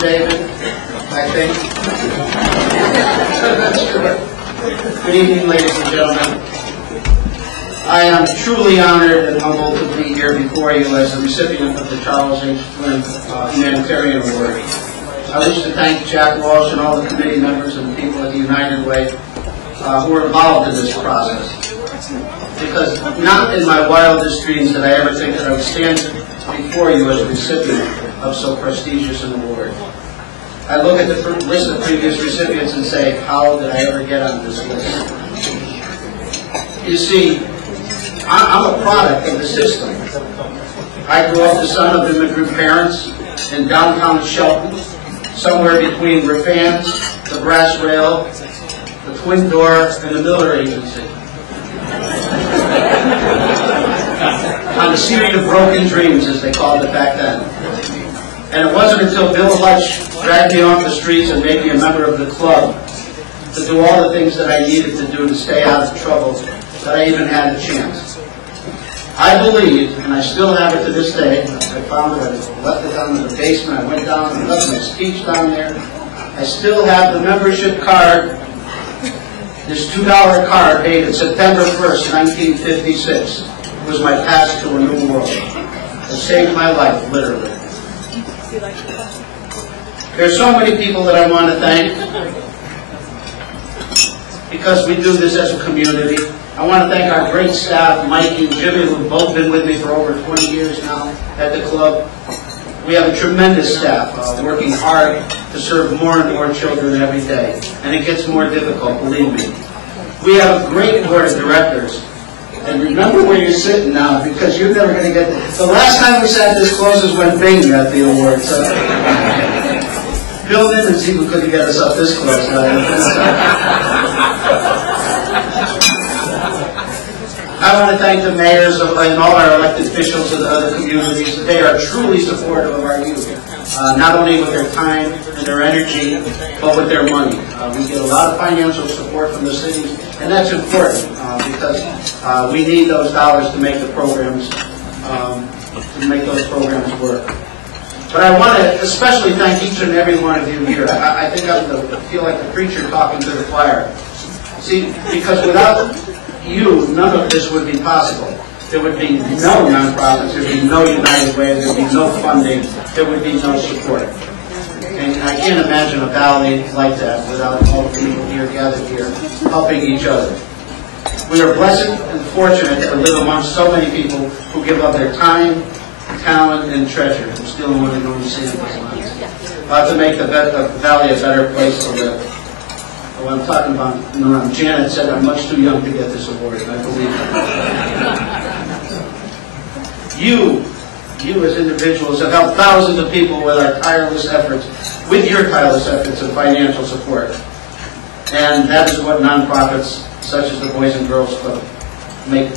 David, I think. Good evening, ladies and gentlemen. I am truly honored and humbled to be here before you as the recipient of the Charles H. Flynn Humanitarian Award. I wish to thank Jack Walsh and all the committee members and the people at the United Way who were involved in this process. Because not in my wildest dreams did I ever think that I would stand before you as a recipient of so prestigious an award. I look at the list of previous recipients and say, how did I ever get on this list? You see, I'm a product of the system. I grew up the son of immigrant parents in downtown Shelton, somewhere between Ribas, the Brass Rail, the Twin Door, and the Miller Agency. On the series of broken dreams, as they called it back then. And it wasn't until Bill Hutch dragged me off the streets and made me a member of the club to do all the things that I needed to do to stay out of trouble that I even had a chance. I believe, and I still have it to this day, I found it, I left it down in the basement, I went down and left my speech down there. I still have the membership card, this $2 card dated September 1st, 1956. It was my pass to a new world. It saved my life, literally. There's so many people that I want to thank because we do this as a community. I want to thank our great staff, Mikey and Jimmy, who have both been with me for over 20 years now at the club. We have a tremendous staff working hard to serve more and more children every day. And it gets more difficult, believe me. We have a great board of directors. And remember where you're sitting now, because you're never going to get the last time we sat this close is when Bing got the award. So Bill didn't see who couldn't get us up this close. I want to thank the mayors and all our elected officials of the other communities. They are truly supportive of our youth, not only with their time and their energy, but with their money. We get a lot of financial support from the cities, and that's important because we need those dollars to make the programs work. But I want to especially thank each and every one of you here. I think I feel like the preacher talking to the choir. See, because without you, none of this would be possible. There would be no nonprofits, there would be no United Way, there would be no funding, there would be no support. And I can't imagine a valley like that without all the people here gathered here helping each other. We are blessed and fortunate to live amongst so many people who give up their time, talent, and treasure. I'm still one of those to make the valley a better place to live. What I'm talking about, Janet said I'm much too young to get this award, and I believe it. You as individuals have helped thousands of people with your tireless efforts and financial support. And that is what nonprofits such as the Boys and Girls Club make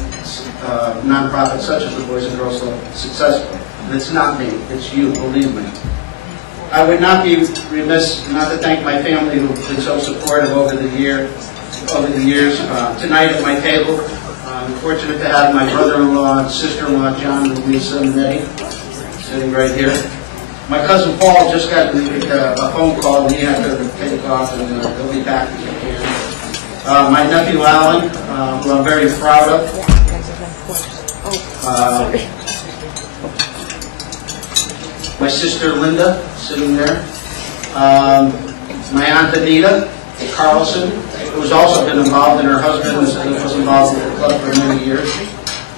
nonprofits such as the Boys and Girls Club successful. And it's not me, it's you, believe me. I would not be remiss not to thank my family who have been so supportive over the years. Tonight at my table, I'm fortunate to have my brother-in-law and sister-in-law, John and Lisa and Nettie, sitting right here. My cousin Paul just got a phone call and he had to take off and he'll be back. My nephew Alan, who I'm very proud of. My sister Linda, sitting there. My aunt Anita Carlson, who's also been involved, and her husband was involved with the club for many years.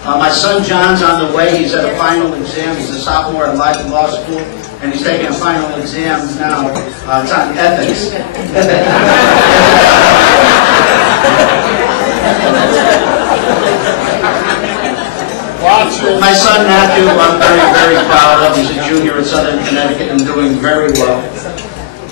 My son John's on the way. He's at a final exam. He's a sophomore at Lytton Law School, and he's taking a final exam now. It's on ethics. My son Matthew, I'm very, very proud of. He's a junior at Southern Connecticut and doing very well.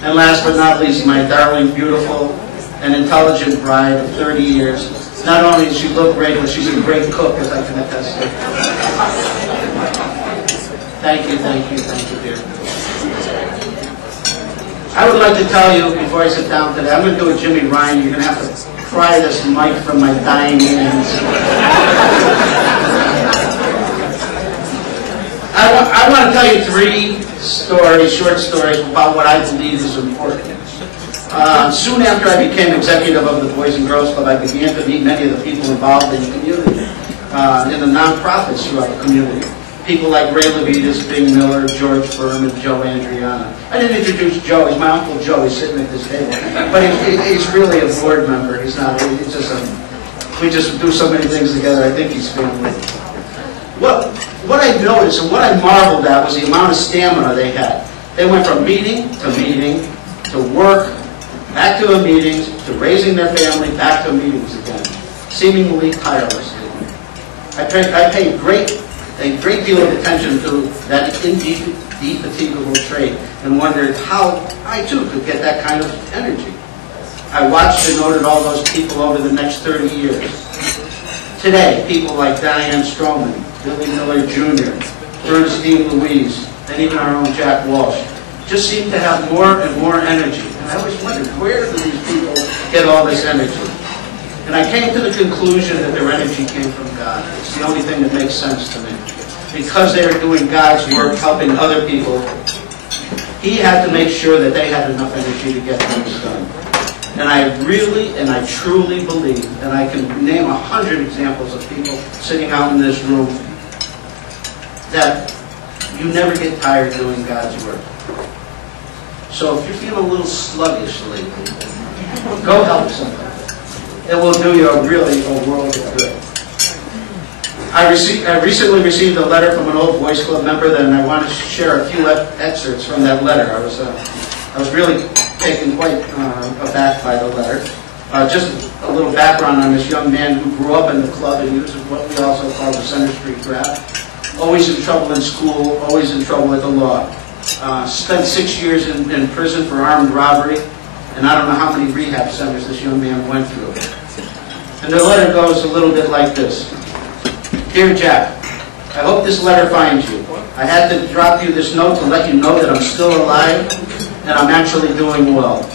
And last but not least, my darling, beautiful, and intelligent bride of 30 years. Not only does she look great, but she's a great cook, as I can attest to. Thank you, dear. I would like to tell you, before I sit down today, I'm going to do a Jimmy Ryan. You're going to have to pry this mic from my dying hands. I want to tell you three stories, short stories about what I believe is important. Soon after I became executive of the Boys and Girls Club, I began to meet many of the people involved in the community, in the nonprofits throughout the community. People like Ray Ribas, Bing Miller, George Firm, and Joe Andriana. I didn't introduce Joe. He's my Uncle Joe. He's sitting at this table. But he's really a board member. He's not. He's just we just do so many things together. I think he's family. What I noticed and what I marveled at was the amount of stamina they had. They went from meeting to work, back to the meetings, to raising their family, back to meetings again, seemingly tirelessly. I paid a great deal of attention to that indefatigable trait and wondered how I too could get that kind of energy. I watched and noted all those people over the next 30 years. Today, people like Diane Stroman, Billy Miller Jr., Bernstein Louise, and even our own Jack Walsh just seem to have more and more energy. And I always wondered, where do these people get all this energy? And I came to the conclusion that their energy came from God. It's the only thing that makes sense to me. Because they are doing God's work, helping other people, He had to make sure that they had enough energy to get things done. And I really and I truly believe, and I can name 100 examples of people sitting out in this room, that you never get tired doing God's work. So if you're feeling a little sluggish lately, go help somebody. It will do you really a world of good. I recently received a letter from an old Boys Club member, and I want to share a few excerpts from that letter. I was really taken quite aback by the letter. Just a little background on this young man who grew up in the club, and he was what we also call the Center Street Crowd. Always in trouble in school, always in trouble with the law. Spent 6 years in prison for armed robbery, and I don't know how many rehab centers this young man went through. And the letter goes a little bit like this. Dear Jack, I hope this letter finds you. I had to drop you this note to let you know that I'm still alive and I'm actually doing well.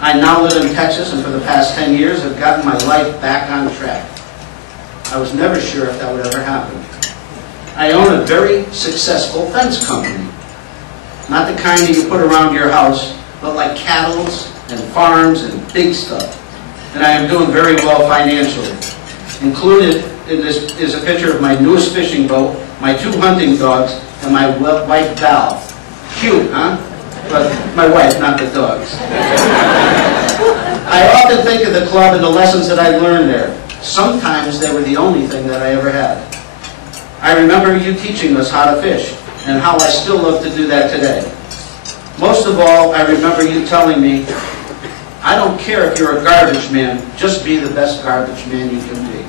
I now live in Texas, and for the past 10 years I've gotten my life back on track. I was never sure if that would ever happen. I own a very successful fence company. Not the kind that you put around your house, but like cattle's and farms and big stuff. And I am doing very well financially. Included in this is a picture of my newest fishing boat, my 2 hunting dogs, and my wife Val. Cute, huh? But my wife, not the dogs. I often think of the club and the lessons that I learned there. Sometimes they were the only thing that I ever had. I remember you teaching us how to fish, and how I still love to do that today. Most of all, I remember you telling me, I don't care if you're a garbage man, just be the best garbage man you can be.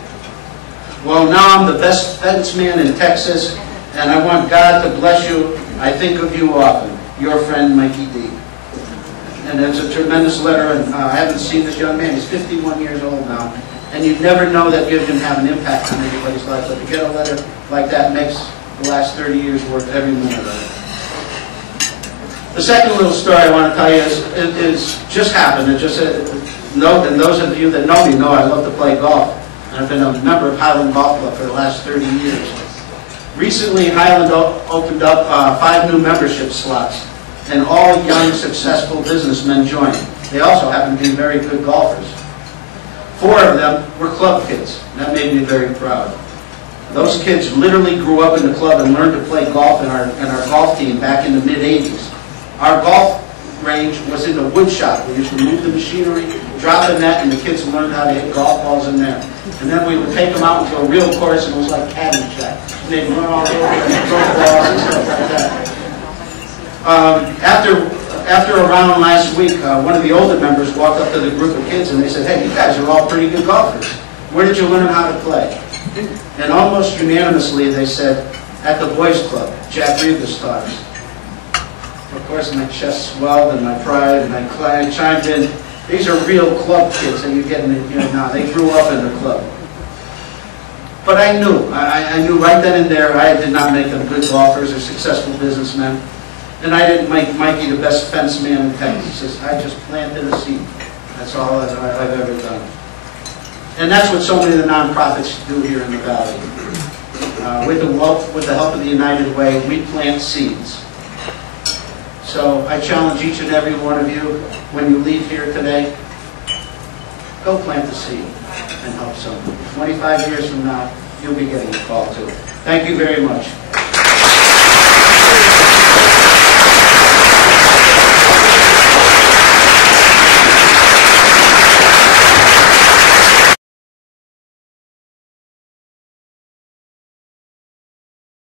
Well, now I'm the best fence man in Texas, and I want God to bless you. I think of you often. Your friend, Mikey D. And it's a tremendous letter, and I haven't seen this young man. He's 51 years old now. And you never know that you're going to have an impact on anybody's life. But to get a letter like that makes the last 30 years worth every minute of it. The second little story I want to tell you is just happened. It just note, and those of you that know me know I love to play golf. And I've been a member of Highland Golf Club for the last 30 years. Recently, Highland opened up 5 new membership slots, and all young, successful businessmen joined. They also happen to be very good golfers. 4 of them were club kids. That made me very proud. Those kids literally grew up in the club and learned to play golf in our golf team back in the mid-'80s. Our golf range was in the wood shop. We used to move the machinery, drop the net, and the kids learned how to hit golf balls in there. And then we would take them out into a real course, and it was like Caddyshack. And they'd run all over and throw balls and stuff like that. After a round last week, one of the older members walked up to the group of kids and they said, "Hey, you guys are all pretty good golfers. Where did you learn how to play?" And almost unanimously they said, "At the Boys Club, Jack Ribas taught us." Of course, my chest swelled and my pride, and I chimed in, "These are real club kids that you're getting in here now. They grew up in the club." But I knew right then and there I did not make them good golfers or successful businessmen. And I didn't make Mikey the best fence man in Texas. I just planted a seed. That's all I've ever done. And that's what so many of the nonprofits do here in the Valley. With the help of the United Way, we plant seeds. So I challenge each and every one of you, when you leave here today, go plant the seed and help someone. 25 years from now, you'll be getting a call too. Thank you very much.